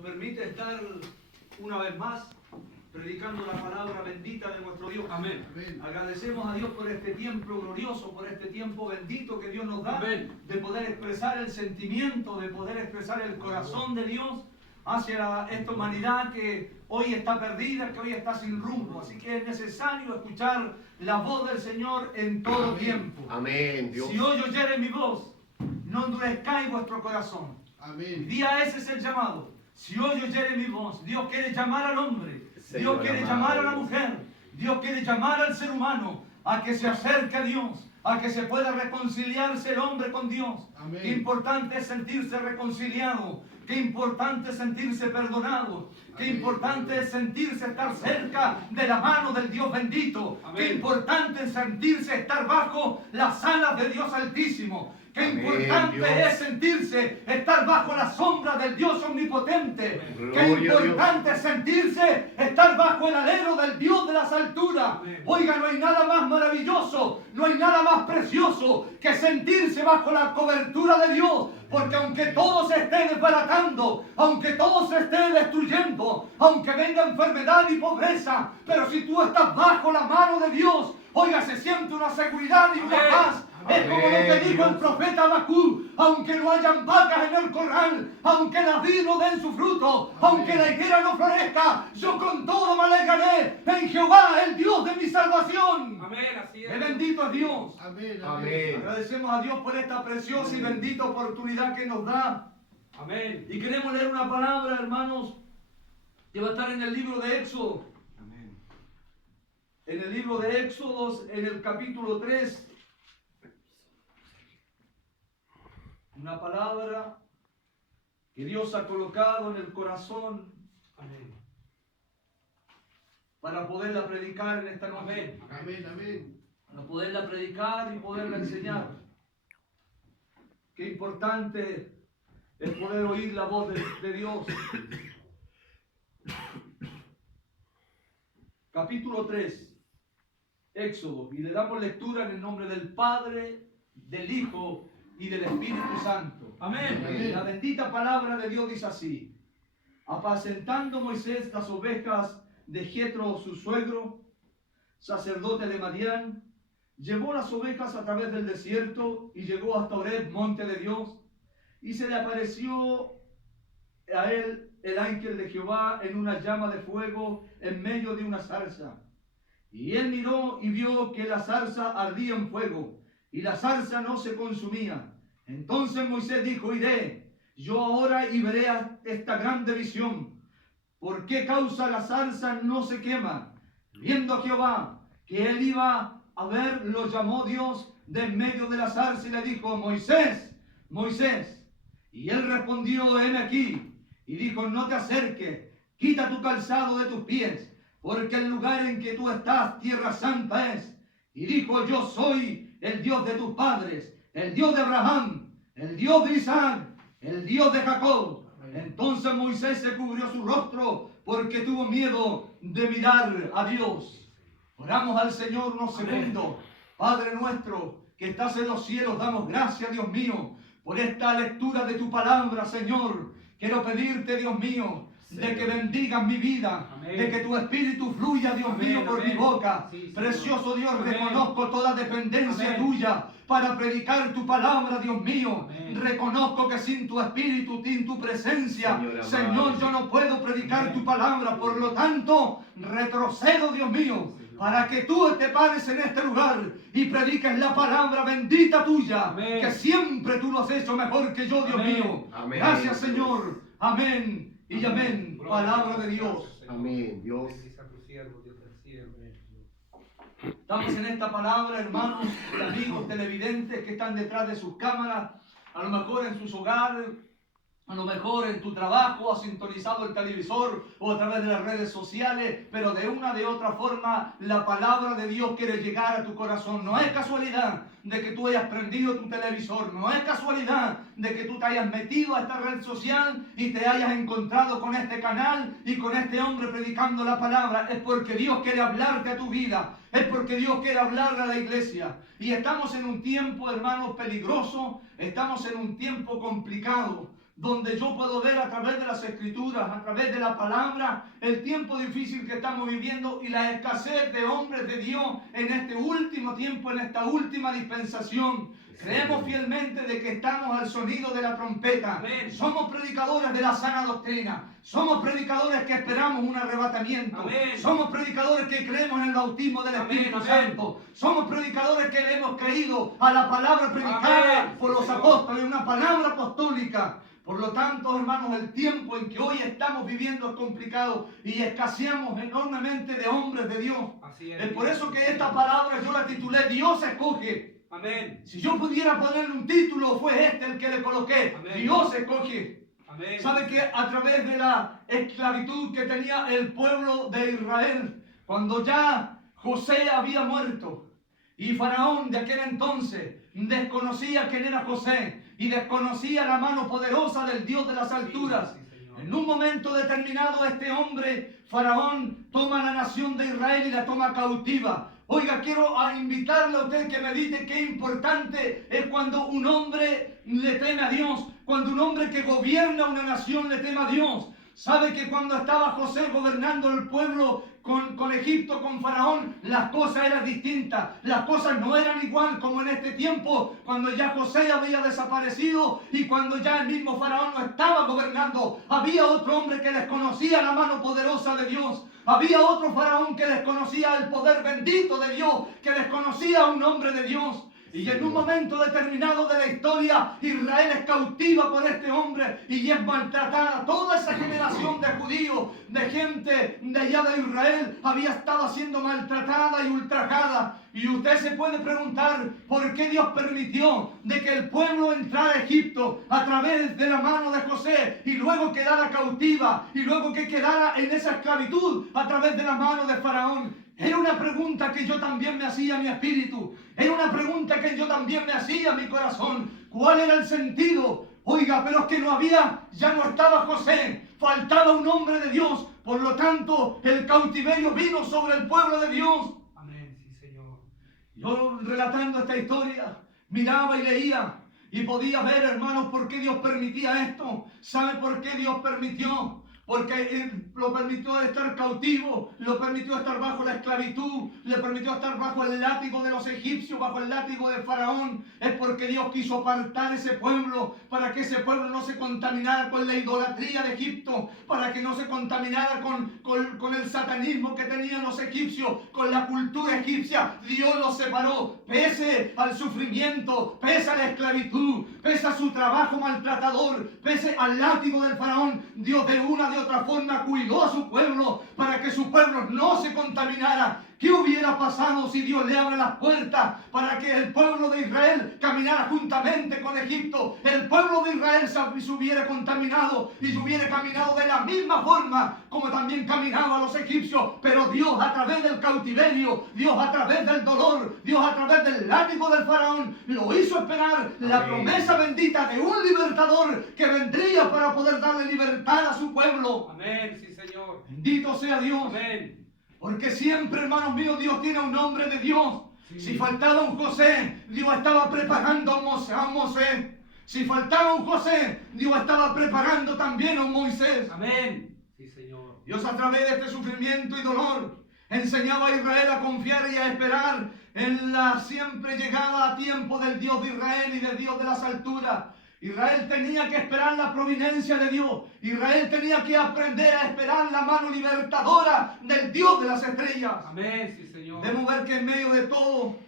nos permite estar una vez más predicando la palabra bendita de nuestro Dios. Amén. Agradecemos a Dios por este tiempo glorioso, por este tiempo bendito que Dios nos da. Amén. De poder expresar el sentimiento, de poder expresar el corazón de Dios hacia esta humanidad que hoy está perdida, que hoy está sin rumbo. Así que es necesario escuchar la voz del Señor en todo tiempo. Amén, Dios. Si hoy oyere mi voz, no endurezcáis vuestro corazón. Amén. Día ese es el llamado. Si hoy oyere mi voz, Dios quiere llamar al hombre, Señor Dios quiere amado. llamar a la mujer, Dios quiere llamar al ser humano a que se acerque a Dios, a que se pueda reconciliarse el hombre con Dios. Amén. Qué importante es sentirse reconciliado, qué importante es sentirse perdonado, qué Amén. importante es sentirse estar cerca de la mano del Dios bendito, Amén. qué importante es sentirse estar bajo las alas de Dios Altísimo. Qué Amén, importante Dios. es sentirse, estar bajo la sombra del Dios omnipotente. Gloria Qué a importante es sentirse, estar bajo el alero del Dios de las alturas. Amén. Oiga, no hay nada más maravilloso, no hay nada más precioso que sentirse bajo la cobertura de Dios. Porque aunque todo se esté desbaratando, aunque todo se esté destruyendo, aunque venga enfermedad y pobreza, pero si tú estás bajo la mano de Dios, oiga, se siente una seguridad y una Amén. paz. Es como lo que Amén, dijo el Dios. profeta Habacuc: aunque no hayan vacas en el corral, aunque las vid no den su fruto, aunque la higuera no florezca, yo con todo me alegraré en Jehová, el Dios de mi salvación. Amén, así ¡Qué es. bendito es Dios! Amén. Amén. Agradecemos a Dios por esta preciosa y bendita oportunidad que nos da. Amén. Y queremos leer una palabra, hermanos, que va a estar en el libro de Éxodo. Amén. En el libro de Éxodos, en el capítulo 3. Una palabra que Dios ha colocado en el corazón Amén. para poderla predicar en esta noche. Amén. Amén. Amén. Para poderla predicar y poderla enseñar. Qué importante es poder oír la voz de Dios. Capítulo 3, Éxodo. Y le damos lectura en el nombre del Padre, del Hijo y del Espíritu Santo. Amén. Amén. La bendita palabra de Dios dice así: apacentando Moisés las ovejas de Jetro, su suegro, sacerdote de Madián, llevó las ovejas a través del desierto y llegó hasta Horeb, monte de Dios, y se le apareció a él el ángel de Jehová en una llama de fuego en medio de una zarza. Y él miró y vio que la zarza ardía en fuego, y la zarza no se consumía. Entonces Moisés dijo: iré yo ahora y veré esta grande visión. ¿Por qué causa la zarza no se quema? Viendo a Jehová que él iba a ver, lo llamó Dios de en medio de la zarza y le dijo: Moisés, Moisés. Y él respondió: heme aquí. Y dijo: no te acerques, quita tu calzado de tus pies, porque el lugar en que tú estás, tierra santa es. Y dijo: yo soy el Dios de tus padres, el Dios de Abraham, el Dios de Isaac, el Dios de Jacob. Entonces Moisés se cubrió su rostro porque tuvo miedo de mirar a Dios. Oramos al Señor unos segundos. Padre nuestro que estás en los cielos, damos gracias, Dios mío, por esta lectura de tu palabra, Señor. Quiero pedirte, Dios mío, de que bendigas mi vida, Amén. de que tu espíritu fluya, Dios Amén, mío, por amén. mi boca. Sí, Señor. Precioso Dios, Amén. reconozco toda dependencia Amén. tuya para predicar tu palabra, Dios mío. Amén. Reconozco que sin tu espíritu, sin tu presencia, Señor amado. Señor, yo no puedo predicar Amén. tu palabra. Por lo tanto, retrocedo, Dios mío, Señor. para que tú te pares en este lugar y prediques la palabra bendita tuya, Amén. que siempre tú lo has hecho mejor que yo, Dios Amén. mío. Amén. Gracias, Señor. Amén y amén. Gloria Palabra a de Dios. Señor. Amén, Dios. Bendice a tu siervo, Dios del cielo. Estamos en esta palabra, hermanos y amigos televidentes que están detrás de sus cámaras, a lo mejor en sus hogares, a lo mejor en tu trabajo, has sintonizado el televisor o a través de las redes sociales, pero de una de otra forma la palabra de Dios quiere llegar a tu corazón. No es casualidad de que tú hayas prendido tu televisor, no es casualidad de que tú te hayas metido a esta red social y te hayas encontrado con este canal y con este hombre predicando la palabra. Es porque Dios quiere hablarte a tu vida, es porque Dios quiere hablarle a la iglesia. Y estamos en un tiempo, hermanos, peligroso, estamos en un tiempo complicado, donde yo puedo ver a través de las escrituras, a través de la palabra, el tiempo difícil que estamos viviendo y la escasez de hombres de Dios en este último tiempo, en esta última dispensación. Creemos fielmente de que estamos al sonido de la trompeta. Amén. Somos predicadores de la sana doctrina. Somos predicadores que esperamos un arrebatamiento. Amén. Somos predicadores que creemos en el bautismo del Amén, Espíritu amén. Santo. Somos predicadores que le hemos creído a la palabra predicada Amén. por los Señor. apóstoles, una palabra apostólica. Por lo tanto, hermanos, el tiempo en que hoy estamos viviendo es complicado y escaseamos enormemente de hombres de Dios. Así Es por eso que esta palabra yo la titulé Dios escoge. Amén. Si yo pudiera ponerle un título, fue este el que le coloqué. Amén. Dios escoge. Amén. ¿Sabe que a través de la esclavitud que tenía el pueblo de Israel, cuando ya José había muerto y Faraón de aquel entonces desconocía quién era José y desconocía la mano poderosa del Dios de las alturas? Sí, Señor. En un momento determinado este hombre, Faraón, toma la nación de Israel y la toma cautiva. Oiga, quiero invitarle a usted que medite qué importante es cuando un hombre le teme a Dios, cuando un hombre que gobierna una nación le teme a Dios. Sabe que cuando estaba José gobernando el pueblo con Egipto, con Faraón, las cosas eran distintas. Las cosas no eran igual como en este tiempo, cuando ya José había desaparecido y cuando ya el mismo Faraón no estaba gobernando. Había otro hombre que desconocía la mano poderosa de Dios. Había otro Faraón que desconocía el poder bendito de Dios, que desconocía a un hombre de Dios. Y en un momento determinado de la historia, Israel es cautiva por este hombre y es maltratada. Toda esa generación de judíos, de gente de allá de Israel, había estado siendo maltratada y ultrajada. Y usted se puede preguntar por qué Dios permitió de que el pueblo entrara a Egipto a través de la mano de José y luego quedara cautiva y luego que quedara en esa esclavitud a través de la mano de Faraón. Era una pregunta que yo también me hacía mi espíritu. Era una pregunta que yo también me hacía mi corazón. ¿Cuál era el sentido? Oiga, pero es que no había, ya no estaba José. Faltaba un hombre de Dios. Por lo tanto, el cautiverio vino sobre el pueblo de Dios. Amén, sí, Señor. Yo relatando esta historia, miraba y leía y podía ver, hermanos, por qué Dios permitía esto. ¿Sabe por qué Dios permitió? Porque Él lo permitió estar cautivo, lo permitió estar bajo la esclavitud, le permitió estar bajo el látigo de los egipcios, bajo el látigo de Faraón. Es porque Dios quiso apartar ese pueblo, para que ese pueblo no se contaminara con la idolatría de Egipto, para que no se contaminara con el satanismo que tenían los egipcios, con la cultura egipcia. Dios los separó, pese al sufrimiento, pese a la esclavitud, pese a su trabajo maltratador, pese al látigo del Faraón. Dios de otra forma cuidó a su pueblo para que su pueblo no se contaminara. ¿Qué hubiera pasado si Dios le abre las puertas para que el pueblo de Israel caminara juntamente con Egipto? El pueblo de Israel se hubiera contaminado y se hubiera caminado de la misma forma como también caminaban los egipcios. Pero Dios, a través del cautiverio, Dios a través del dolor, Dios a través del látigo del Faraón, lo hizo esperar la promesa bendita de un libertador que vendría para poder darle libertad a su pueblo. Amén, sí, Señor. Bendito sea Dios. Amén. Porque siempre, hermanos míos, Dios tiene un nombre de Dios. Sí. Si faltaba un José, Dios estaba preparando a un Moisés. Si faltaba un José, Dios estaba preparando también a un Moisés. Amén. Sí, Señor. Dios a través de este sufrimiento y dolor enseñaba a Israel a confiar y a esperar en la siempre llegada a tiempo del Dios de Israel y del Dios de las alturas. Israel tenía que esperar la providencia de Dios. Israel tenía que aprender a esperar la mano libertadora del Dios de las estrellas. Amén, sí, Señor. Debemos ver que en medio de todo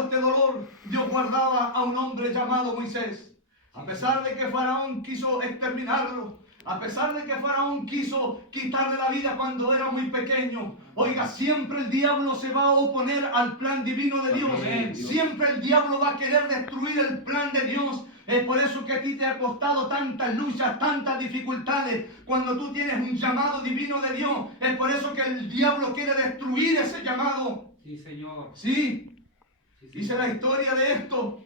este dolor, Dios guardaba a un hombre llamado Moisés. A pesar de que Faraón quiso exterminarlo, a pesar de que Faraón quiso quitarle la vida cuando era muy pequeño, oiga, siempre el diablo se va a oponer al plan divino de Dios. Amén. Siempre el diablo va a querer destruir el plan de Dios. Es por eso que a ti te ha costado tantas luchas, tantas dificultades, cuando tú tienes un llamado divino de Dios. Es por eso que el diablo quiere destruir ese llamado. Sí, Señor. Sí, Sí, dice Señor. la historia de esto.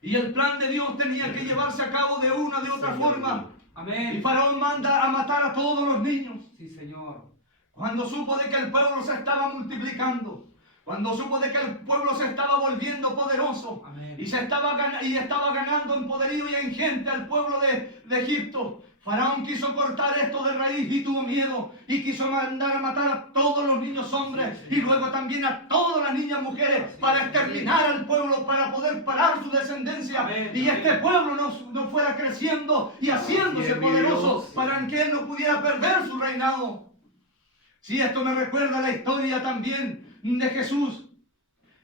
Y el plan de Dios tenía que llevarse a cabo de una de otra forma. Y Amén. Faraón manda a matar a todos los niños. Sí, Señor. Cuando supo de que el pueblo se estaba multiplicando, cuando supo de que el pueblo se estaba volviendo poderoso Amén. y estaba ganando en poderío y en gente al pueblo de Egipto, Faraón quiso cortar esto de raíz y tuvo miedo y quiso mandar a matar a todos los niños hombres y luego también a todas las niñas mujeres para exterminar al pueblo, para poder parar su descendencia. Amén. Y este pueblo no fuera creciendo y haciéndose Así es, mi poderoso Dios. para que él no pudiera perder su reinado. Sí, esto me recuerda la historia también de Jesús.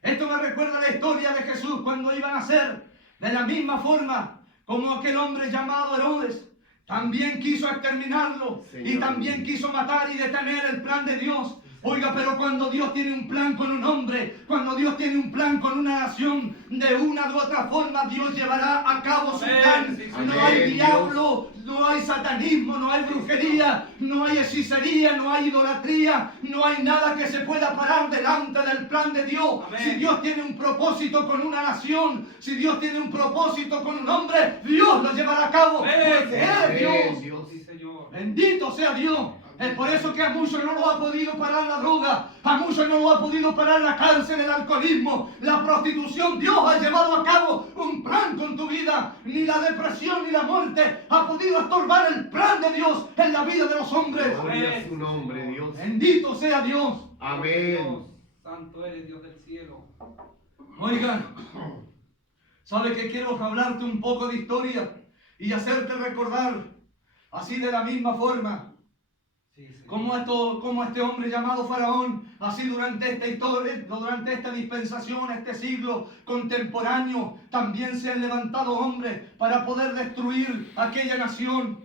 Esto me recuerda la historia de Jesús cuando iban a ser de la misma forma como aquel hombre llamado Herodes. También quiso exterminarlo y Señor. también quiso matar y detener el plan de Dios. Oiga, pero cuando Dios tiene un plan con un hombre, cuando Dios tiene un plan con una nación, de una u otra forma Dios llevará a cabo su Amén. plan. Sí, No Señor. hay Amén, diablo, no hay satanismo, no hay brujería, no hay hechicería, no hay idolatría, no hay nada que se pueda parar delante del plan de Dios. Amén. Si Dios tiene un propósito con una nación, si Dios tiene un propósito con un hombre, Dios lo llevará a cabo. Amén. Porque Él es Dios. Dios. Sí, Señor. Bendito sea Dios. Es por eso que a muchos no lo ha podido parar la droga, a muchos no lo ha podido parar la cárcel, el alcoholismo, la prostitución. Dios ha llevado a cabo un plan con tu vida. Ni la depresión ni la muerte ha podido estorbar el plan de Dios en la vida de los hombres. Gloria a su nombre, Dios. Bendito sea Dios. Amén. Dios, santo eres, Dios del cielo. Oigan, ¿sabe que quiero hablarte un poco de historia y hacerte recordar así de la misma forma? Sí, Señor. Como este hombre llamado Faraón, así durante esta historia, durante esta dispensación, este siglo contemporáneo, también se han levantado hombres para poder destruir aquella nación.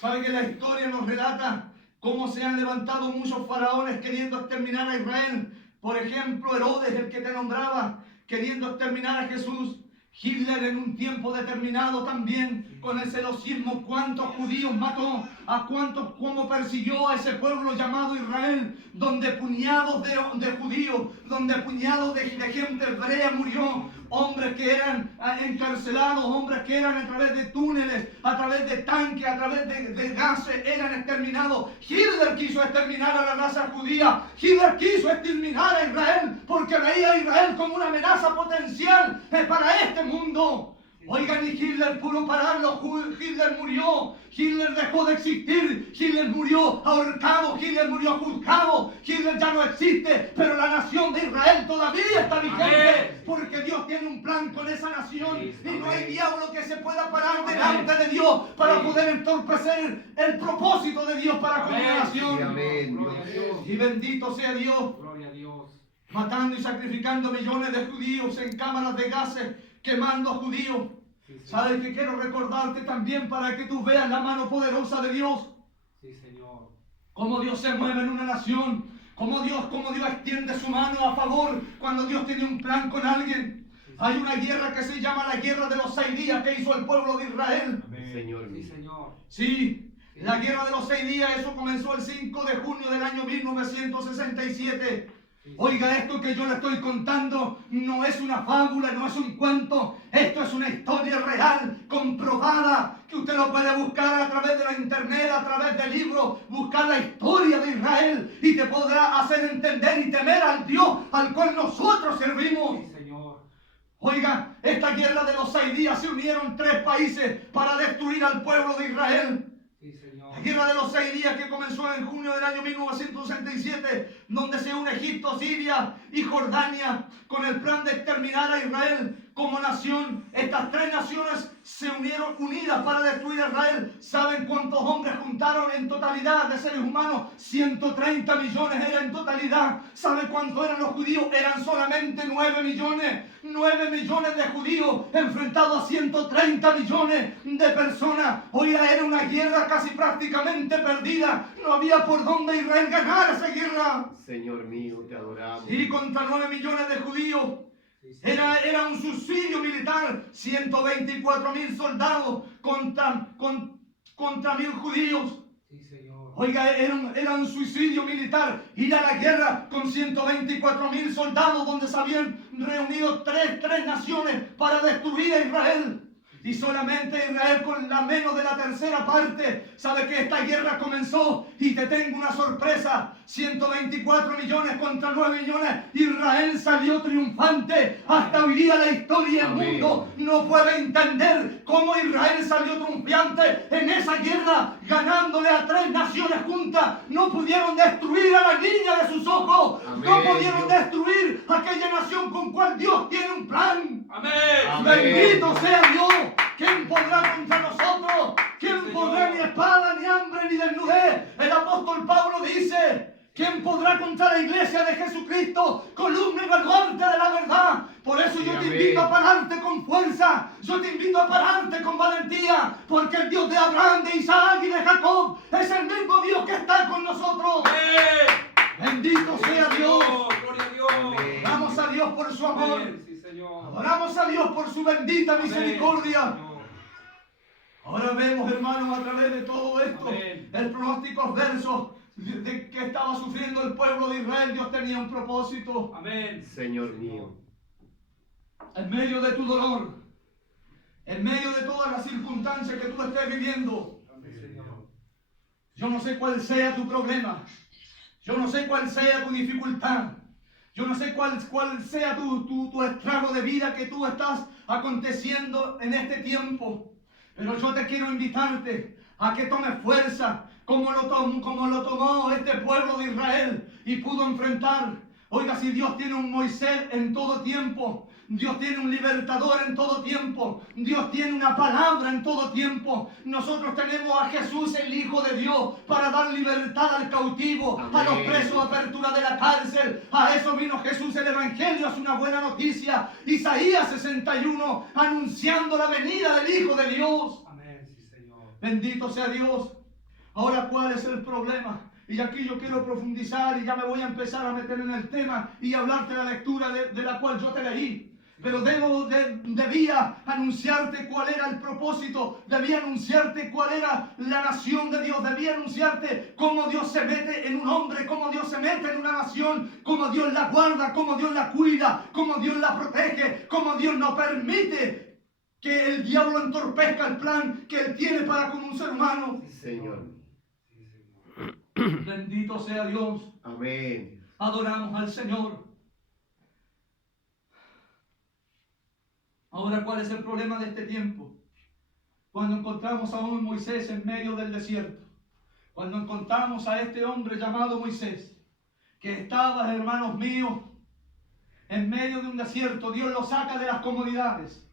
¿Sabe que la historia nos relata cómo se han levantado muchos faraones queriendo exterminar a Israel? Por ejemplo, Herodes, el que te nombraba, queriendo exterminar a Jesús. Hitler en un tiempo determinado también, con el celosismo, cuántos judíos mató, a cuántos, cómo persiguió a ese pueblo llamado Israel, donde puñados de judíos, donde puñados de gente hebrea murió, hombres que eran encarcelados, hombres que eran a través de túneles, a través de tanques, a través de gases, eran exterminados. Hitler quiso exterminar a la raza judía, Hitler quiso exterminar a Israel, porque veía a Israel como una amenaza potencial para este mundo. Oigan, y Hitler pudo pararlo, Hitler murió, Hitler dejó de existir, Hitler murió ahorcado, Hitler murió juzgado, Hitler ya no existe, pero la nación de Israel todavía está vigente, Amén. porque Dios tiene un plan con esa nación Sí, y no hay amén. diablo que se pueda parar Amén. delante de Dios para Sí. poder entorpecer el propósito de Dios para con Amén. la Sí, nación. amén, Gloria a Dios. Dios. Y bendito sea Dios, Gloria a Dios. matando y sacrificando millones de judíos en cámaras de gases, quemando a judíos. Sí, Señor. ¿Sabes que quiero recordarte también para que tú veas la mano poderosa de Dios? Sí, Señor. Cómo Dios se mueve en una nación, cómo Dios extiende su mano a favor cuando Dios tiene un plan con alguien. Hay una guerra que se llama la guerra de los 6 días que hizo el pueblo de Israel. Señor Sí, mío. Señor. Sí, la guerra de los 6 días, eso comenzó el 5 de junio del año 1967. Oiga, esto que yo le estoy contando no es una fábula, no es un cuento. Esto es una historia real, comprobada, que usted lo puede buscar a través de la internet, a través de libros, buscar la historia de Israel y te podrá hacer entender y temer al Dios al cual nosotros servimos. Sí, Señor. Oiga, esta guerra de los 6 días se unieron 3 países para destruir al pueblo de Israel. Sí, Señor. La guerra de los 6 días que comenzó en junio del año 1967, donde se une Egipto, Siria y Jordania con el plan de exterminar a Israel como nación. Estas 3 naciones se unieron unidas para destruir a Israel. ¿Saben cuántos hombres juntaron en totalidad de seres humanos? 130 millones era en totalidad. ¿Saben cuántos eran los judíos? Eran solamente 9 millones. 9 millones de judíos enfrentados a 130 millones de personas. Oiga, era una guerra casi prácticamente perdida. No había por dónde Israel ganar esa guerra. Señor mío, te adoramos. Y contra 9 millones de judíos. Sí, Señor. Era un subsidio militar, 124.000 soldados contra 1.000 judíos. Sí, Señor. Oiga, era un suicidio militar, ir a la guerra con 124.000 soldados donde se habían reunido tres naciones para destruir a Israel. Y solamente Israel con la menos de la tercera parte sabe que esta guerra comenzó. Y te tengo una sorpresa. 124 millones contra 9 millones. Israel salió triunfante. Hasta hoy día la historia del mundo no puede entender cómo Israel salió triunfante en esa guerra, ganándole a 3 naciones juntas. No pudieron destruir a la niña de sus ojos. Amén. No pudieron destruir aquella nación con cual Dios tiene un plan. Amén. Amén. Bendito sea Dios. ¿Quién podrá contra nosotros? ¿Quién Señor. podrá ni espada, ni hambre, ni desnudez? El apóstol Pablo dice: ¿quién podrá contra la iglesia de Jesucristo? Columna y baluarte de la verdad. Por eso yo te Amén. invito a pararte con fuerza. Yo te invito a pararte con valentía. Porque el Dios de Abraham, de Isaac y de Jacob es el mismo Dios que está con nosotros. Bendito sea Dios. Gloria a Dios. Amén. Damos a Dios por su amor. Amén. Sí, Señor. Adoramos a Dios por su bendita Amén, misericordia. Señor. Ahora vemos, hermanos, a través de todo esto, Amén. el pronóstico versos de que estaba sufriendo el pueblo de Israel. Dios tenía un propósito. Amén. Señor mío. En medio de tu dolor, en medio de todas las circunstancias que tú estés viviendo, Amén, Señor. yo no sé cuál sea tu problema, yo no sé cuál sea tu dificultad, yo no sé cuál sea tu estrago de vida que tú estás aconteciendo en este tiempo. Pero yo te quiero invitarte a que tomes fuerza como lo tomó este pueblo de Israel y pudo enfrentar. Oiga, si Dios tiene un Moisés en todo tiempo, Dios tiene un libertador en todo tiempo, Dios tiene una palabra en todo tiempo, nosotros tenemos a Jesús, el Hijo de Dios, para dar libertad al cautivo, Amén. a los presos, apertura de la cárcel. A eso vino Jesús. El Evangelio es una buena noticia. Isaías 61 anunciando la venida del Hijo de Dios. Amén, sí, Señor. Bendito sea Dios. Ahora, ¿cuál es el problema? Y aquí yo quiero profundizar y ya me voy a empezar a meter en el tema y hablarte de la lectura de la cual yo te leí. Pero debía anunciarte cuál era el propósito, debía anunciarte cuál era la nación de Dios, debía anunciarte cómo Dios se mete en un hombre, cómo Dios se mete en una nación, cómo Dios la guarda, cómo Dios la cuida, cómo Dios la protege, cómo Dios no permite que el diablo entorpezca el plan que Él tiene para con un ser humano. Señor. Sí, Señor. Bendito sea Dios. Amén. Adoramos al Señor. Ahora, ¿cuál es el problema de este tiempo? Cuando encontramos a un Moisés en medio del desierto, cuando encontramos a este hombre llamado Moisés, que estaba, hermanos míos, en medio de un desierto, Dios lo saca de las comodidades.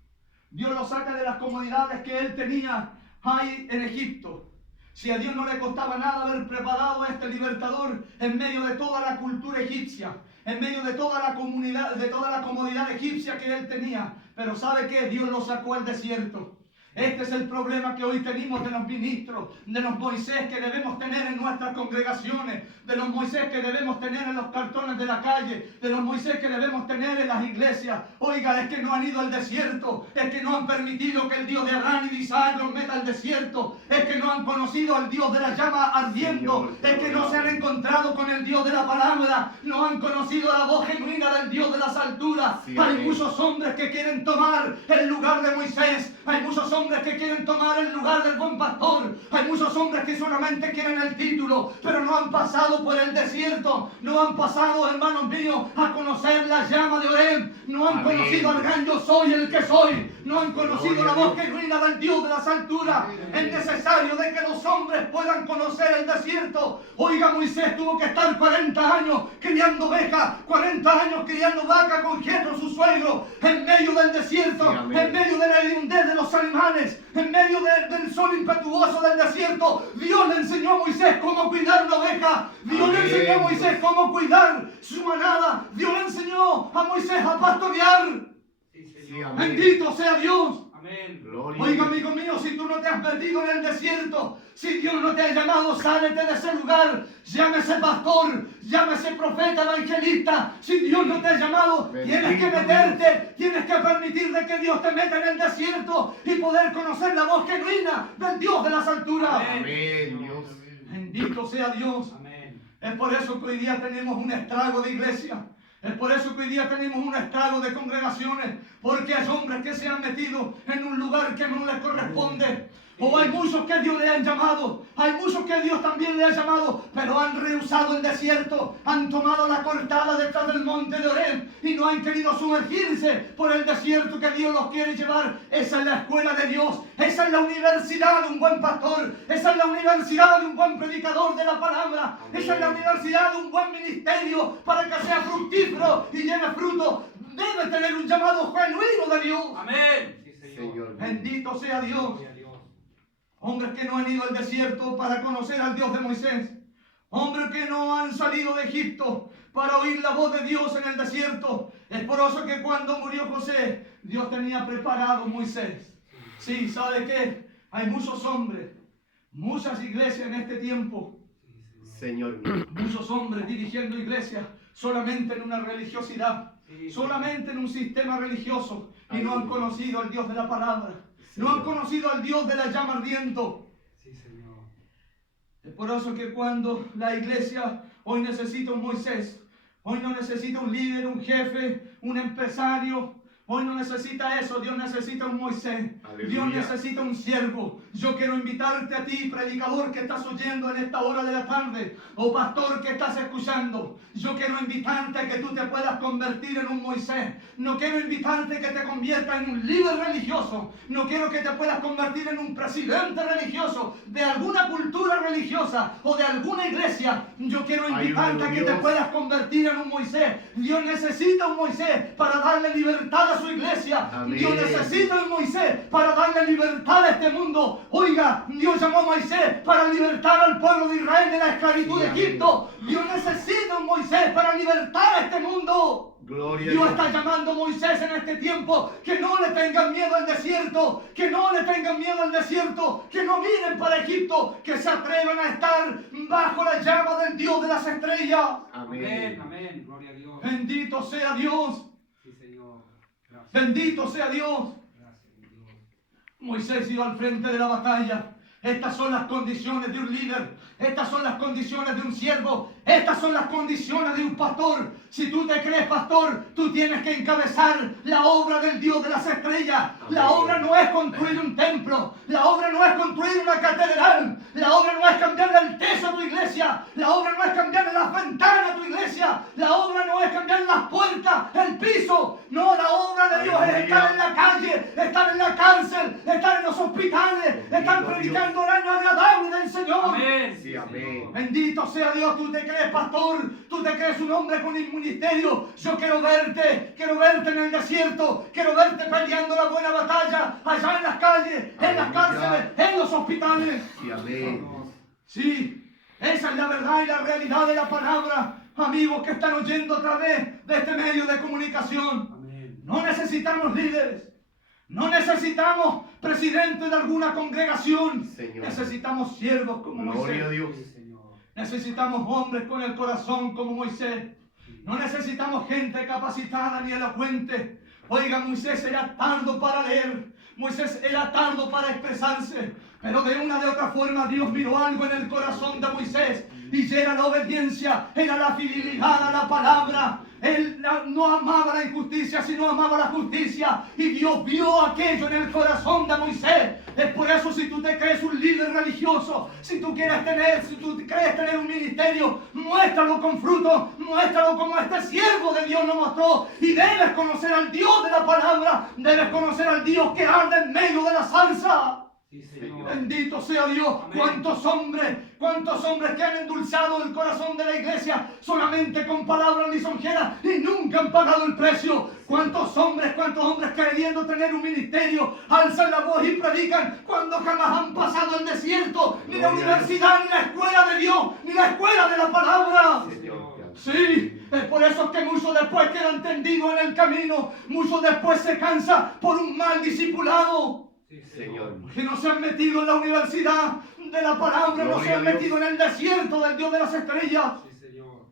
Dios lo saca de las comodidades que él tenía ahí en Egipto. Si a Dios no le costaba nada haber preparado a este libertador en medio de toda la cultura egipcia, en medio de toda la comunidad, de toda la comodidad egipcia que él tenía. Pero ¿sabe qué? Dios lo sacó al desierto. Este es el problema que hoy tenemos de los ministros, de los Moisés que debemos tener en nuestras congregaciones, de los Moisés que debemos tener en los cartones de la calle, de los Moisés que debemos tener en las iglesias. Oiga, es que no han ido al desierto, es que no han permitido que el Dios de Abraham y de Isaac los meta al desierto, es que no han conocido al Dios de la llama ardiendo, es que no se han encontrado con el Dios de la palabra, no han conocido la voz genuina del Dios de las alturas. Sí, hay amén. muchos hombres que quieren tomar el lugar de Moisés, hay muchos hombres que quieren tomar el lugar del buen pastor, hay muchos hombres que solamente quieren el título, pero no han pasado por el desierto, no han pasado, hermanos míos, a conocer la llama de Oreb, no han Amén. conocido al gran yo soy el que soy, no han conocido Gloria la a voz Dios. genuina del Dios de las alturas. Es necesario de que los hombres puedan conocer el desierto. Oiga, Moisés tuvo que estar 40 años criando ovejas, 40 años criando vaca con Jetro, su suegro, en medio del desierto, Sí, amén. en medio de la hediondez de los animales, en medio del sol impetuoso del desierto. Dios le enseñó a Moisés cómo cuidar una oveja, Dios le Amén. enseñó a Moisés cómo cuidar su manada, Dios le enseñó a Moisés a pastorear. Sí, Sí, Señor. amén. Bendito sea Dios. Amén. Gloria. Oiga, amigo mío, si tú no te has metido en el desierto, si Dios no te ha llamado, sálete de ese lugar. Llámese pastor, llámese profeta, evangelista. Si Dios no te ha llamado, Bendito tienes que meterte, tienes que permitir de que Dios te meta en el desierto y poder conocer la voz genuina del Dios de las alturas. Amén, Dios. Bendito sea Dios. Amén. Es por eso que hoy día tenemos un estrago de iglesia. Es por eso que hoy día tenemos un estado de congregaciones, porque hay hombres que se han metido en un lugar que no les corresponde. O hay muchos que Dios le han llamado, hay muchos que Dios también le ha llamado, pero han rehusado el desierto, han tomado la cortada detrás del monte de Oreb y no han querido sumergirse por el desierto que Dios los quiere llevar. Esa es la escuela de Dios, esa es la universidad de un buen pastor, esa es la universidad de un buen predicador de la palabra, esa es la universidad de un buen ministerio para que sea fructífero y lleve fruto. Debe tener un llamado genuino de Dios. Amén. Sí, Señor. Bendito sea Dios. Gloria a Dios. Hombres que no han ido al desierto para conocer al Dios de Moisés. Hombres que no han salido de Egipto para oír la voz de Dios en el desierto. Es por eso que cuando murió José, Dios tenía preparado a Moisés. Sí, ¿sabe qué? Hay muchos hombres, muchas iglesias en este tiempo. Señor mío. Muchos hombres dirigiendo iglesias solamente en una religiosidad, solamente en un sistema religioso, y no han conocido al Dios de la palabra. No han conocido al Dios de la llama ardiendo. Sí, Señor. Es por eso que cuando la iglesia hoy necesita un Moisés, hoy no necesita un líder, un jefe, un empresario, hoy no necesita eso. Dios necesita un Moisés. Aleluya. Dios necesita un siervo. Yo quiero invitarte a ti, predicador que estás oyendo en esta hora de la tarde, o pastor que estás escuchando. Yo quiero invitarte a que tú te puedas convertir en un Moisés. No quiero invitarte a que te conviertas en un líder religioso. No quiero que te puedas convertir en un presidente religioso de alguna cultura religiosa o de alguna iglesia. Yo quiero invitarte a que te Dios. puedas convertir en un Moisés. Dios necesita un Moisés para darle libertad a su iglesia. Amén. Dios necesita un Moisés para darle libertad a este mundo. Oiga, Dios llamó a Moisés para libertar al pueblo de Israel de la esclavitud Sí, de amén. Egipto. Dios necesita un Moisés para libertar a este mundo. Gloria a Dios Dios. está llamando a Moisés en este tiempo. Que no le tengan miedo al desierto. Que no le tengan miedo al desierto. Que no miren para Egipto. Que se atrevan a estar bajo la llama del Dios de las estrellas. Amén. Amén. Amén. Gloria a Dios. Bendito sea Dios. Sí, Señor. Gracias. Bendito sea Dios. Gracias, mi Dios. Moisés iba al frente de la batalla. Estas son las condiciones de un líder. Estas son las condiciones de un siervo. Estas son las condiciones de un pastor. Si tú te crees pastor, tú tienes que encabezar la obra del Dios de las estrellas. La obra no es construir un templo. La obra no es construir una catedral. La obra no es cambiarle el techo a tu iglesia. La obra no es cambiarle las ventanas a tu iglesia. La obra no es cambiarle las puertas, el piso. No, la obra de Dios es estar en la calle, estar en la cárcel, estar en los hospitales, estar predicando el año agradable del Señor. Amén. Sí, amén. Bendito sea Dios. Tú te crees pastor, tú te crees un hombre con un ministerio. Yo quiero verte en el desierto, quiero verte peleando la buena batalla allá en las calles, en las cárceles, en los hospitales. Sí, amén. Sí, esa es la verdad y la realidad de la palabra. Amigos que están oyendo a través de este medio de comunicación, Amén. no necesitamos líderes. No necesitamos presidentes de alguna congregación. Señor. Necesitamos siervos como Gloria a Moisés. Dios. Sí, Señor. Necesitamos hombres con el corazón como Moisés. No necesitamos gente capacitada ni elocuente. Oiga, Moisés era tardo para leer. Moisés era tardo para expresarse. Pero de una de otra forma Dios miró algo en el corazón de Moisés. Y era la obediencia, era la fidelidad a la palabra. Él no amaba la injusticia, sino amaba la justicia. Y Dios vio aquello en el corazón de Moisés. Es por eso, si tú te crees un líder religioso, si tú crees tener un ministerio, muéstralo con fruto, muéstralo como este siervo de Dios lo mostró. Y debes conocer al Dios de la palabra, debes conocer al Dios que arde en medio de la salsa. Sí, Señor. Bendito sea Dios. Amén. Cuántos hombres que han endulzado el corazón de la iglesia solamente con palabras lisonjeras y nunca han pagado el precio. Cuántos hombres queriendo tener un ministerio alzan la voz y predican cuando jamás han pasado el desierto, ni la universidad, ni la escuela de Dios, ni la escuela de la palabra. Señor. Sí, es por eso que muchos después quedan tendidos en el camino, muchos después se cansan por un mal discipulado. Sí, Señor. Que no se han metido en la universidad de la palabra, no se Gloria han a Dios. metido en el desierto del Dios de las estrellas. Sí, Señor.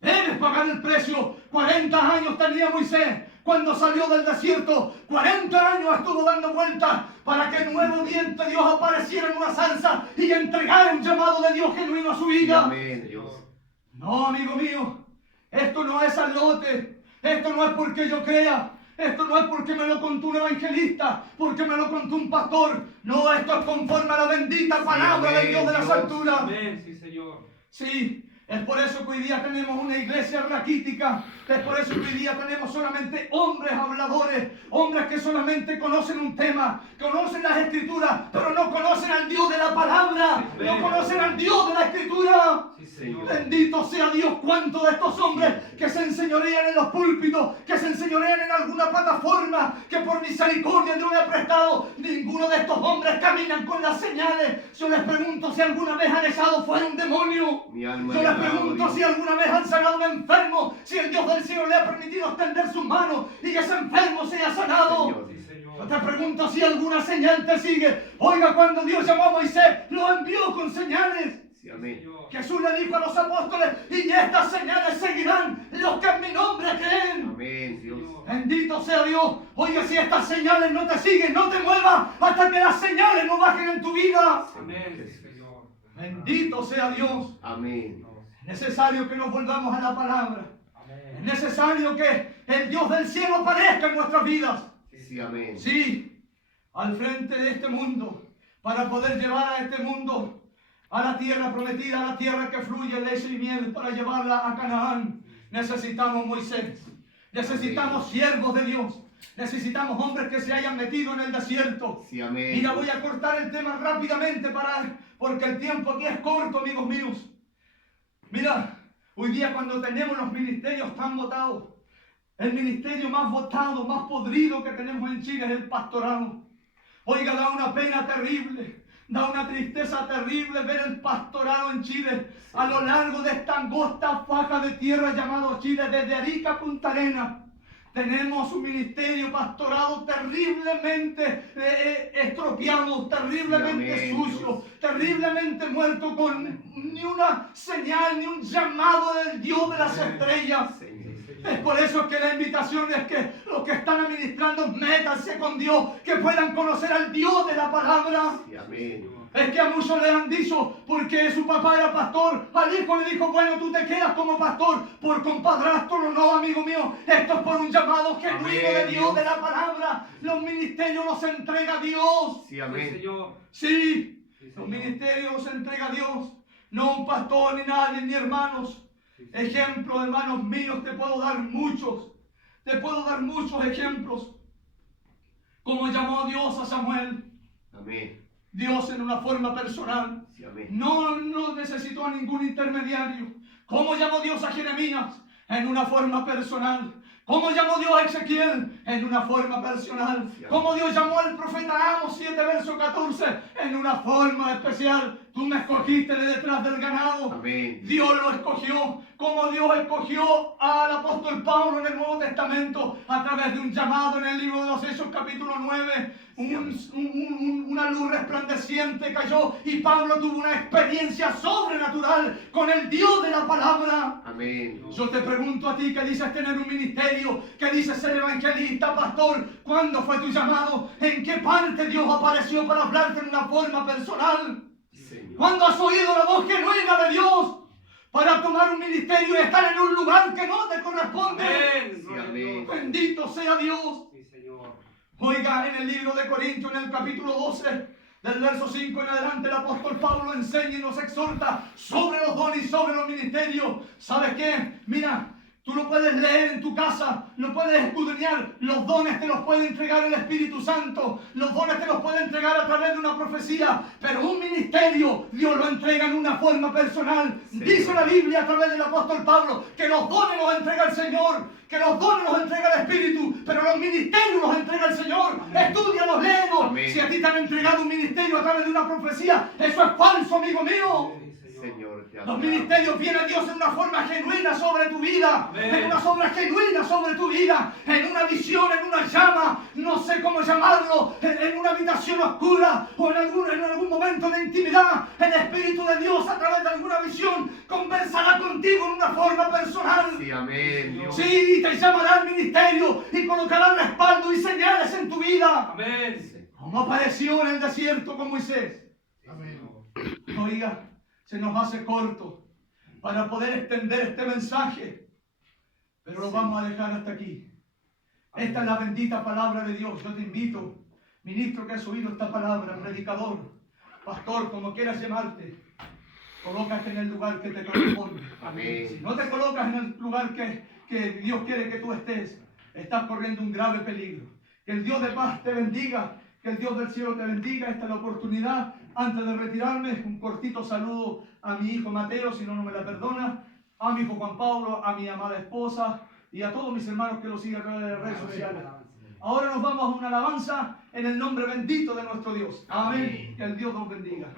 Debes pagar el precio. 40 años tenía Moisés cuando salió del desierto. 40 años estuvo dando vueltas para que nuevamente Dios apareciera en una salsa y entregara un llamado de Dios genuino a su vida. Amén, Dios. No, amigo mío. Esto no es al lote. Esto no es porque yo crea. Esto no es porque me lo contó un evangelista, porque me lo contó un pastor. No, esto es conforme a la bendita palabra del Dios de las alturas. Amén, sí, Señor. Sí, es por eso que hoy día tenemos una iglesia raquítica. Es por eso que hoy día tenemos solamente hombres habladores, hombres que solamente conocen un tema, conocen las escrituras, pero no conocen al Dios de la palabra, no conocen al Dios de la escritura. Sí, Señor. Bendito sea Dios, cuántos de estos hombres que se enseñorean en los púlpitos, que se enseñorean en alguna plataforma, que por misericordia Dios le ha prestado, ninguno de estos hombres caminan con las señales. Yo les pregunto si alguna vez han echado fuera un demonio. Mi alma Yo les alaba a pregunto Dios. si alguna vez han sanado a un enfermo, si el Dios del cielo le ha permitido extender sus manos y que ese enfermo sea sanado. Señor. Sí, Señor. Yo te pregunto si alguna señal te sigue. Oiga, cuando Dios llamó a Moisés, lo envió con señales. Sí, amén. Señor. Jesús le dijo a los apóstoles, y estas señales seguirán los que en mi nombre creen. Amén, Dios. Bendito sea Dios. Oiga, si estas señales no te siguen, no te muevas hasta que las señales no bajen en tu vida. Amén, sí, Señor. Bendito sea Dios. Amén. Es necesario que nos volvamos a la palabra. Es Amén. necesario que el Dios del cielo aparezca en nuestras vidas. Sí, amén. Sí, al frente de este mundo, para poder llevar a este mundo a la tierra prometida, a la tierra que fluye leche y miel, para llevarla a Canaán. Necesitamos Moisés, necesitamos siervos de Dios, necesitamos hombres que se hayan metido en el desierto. Sí, amén. Mira, voy a cortar el tema rápidamente porque el tiempo aquí es corto, amigos míos. Mira, hoy día cuando tenemos los ministerios tan votados, el ministerio más votado, más podrido que tenemos en Chile es el pastorado. Oiga, da una pena terrible, da una tristeza terrible ver el pastorado en Chile a lo largo de esta angosta faja de tierra llamado Chile, desde Arica a Punta Arenas. Tenemos un ministerio pastorado terriblemente estropeado, terriblemente Amén, sucio, Dios. terriblemente muerto, con ni una señal, ni un llamado del Dios de las estrellas. Señor. Es por eso que la invitación es que los que están administrando, métanse con Dios, que puedan conocer al Dios de la palabra. Sí, amén. Es que a muchos le han dicho, porque su papá era pastor, al hijo le dijo, bueno, tú te quedas como pastor, por compadrastro. No, amigo mío, esto es por un llamado genuino Amén, de Dios Dios. de la palabra. Los ministerios los entrega Dios. Sí, Sí, amén. Señor. Sí, Sí, los Señor. ministerios los entrega Dios, no un pastor, ni nadie, ni hermanos. Sí, Señor. Ejemplos, hermanos míos, te puedo dar muchos. Te puedo dar muchos ejemplos. Como llamó Dios a Samuel. Amén. Dios en una forma personal. Sí, amén. No necesitó a ningún intermediario. ¿Cómo llamó Dios a Jeremías? En una forma personal. ¿Cómo llamó Dios a Ezequiel? En una forma personal. ¿Cómo Dios llamó al profeta Amos 7, verso 14? En una forma especial. Tú me escogiste de detrás del ganado. Amén. Dios lo escogió, como Dios escogió al apóstol Pablo en el Nuevo Testamento a través de un llamado en el libro de los Hechos capítulo 9. Una luz resplandeciente cayó y Pablo tuvo una experiencia sobrenatural con el Dios de la palabra. Amén. Yo te pregunto a ti que dices tener un ministerio, que dices ser evangelista, pastor, ¿cuándo fue tu llamado? ¿En qué parte Dios apareció para hablarte en una forma personal? Señor. ¿Cuándo has oído la voz genuina de Dios para tomar un ministerio y estar en un lugar que no te corresponde? Amén. Sí, Gloria a amén. Dios. Bendito sea Dios. Sí, Señor. Oiga, en el libro de Corintios, en el capítulo 12, del verso 5 en adelante, el apóstol Pablo enseña y nos exhorta sobre los dones y sobre los ministerios. ¿Sabes qué? Mira, tú lo puedes leer en tu casa, lo puedes escudriñar. Los dones te los puede entregar el Espíritu Santo. Los dones te los puede entregar a través de una profecía. Pero un ministerio, Dios lo entrega en una forma personal. Sí. Dice la Biblia a través del apóstol Pablo que los dones los entrega el Señor, que los dones los entrega el Espíritu, pero los ministerios los entrega el Señor. Estúdialos, léelos. Amén. Si a ti te han entregado un ministerio a través de una profecía, eso es falso, amigo mío. Sí, Señor. Señor, te Los adoramos. ministerios viene Dios en una forma genuina sobre tu vida, Amén. en una forma genuina sobre tu vida, en una visión, en una llama, no sé cómo llamarlo, en una habitación oscura o en algún momento de intimidad. El Espíritu de Dios a través de alguna visión conversará contigo en una forma personal. Sí, amén. Dios. Sí, te llamará al ministerio y colocará respaldo y señales en tu vida, Amén. como apareció en el desierto con Moisés. Amén. Oiga, se nos hace corto para poder extender este mensaje. Pero lo vamos a dejar hasta aquí. Esta es la bendita palabra de Dios. Yo te invito, ministro que has oído esta palabra, predicador, pastor, como quieras llamarte, colócate en el lugar que te corresponde. Amén. Si no te colocas en el lugar que Dios quiere que tú estés, estás corriendo un grave peligro. Que el Dios de paz te bendiga, que el Dios del cielo te bendiga. Esta es la oportunidad. Antes de retirarme, un cortito saludo a mi hijo Mateo, si no, no me la perdona, a mi hijo Juan Pablo, a mi amada esposa y a todos mis hermanos que lo siguen a través de las redes sociales. Ahora nos vamos a una alabanza en el nombre bendito de nuestro Dios. Amén. Que el Dios nos bendiga.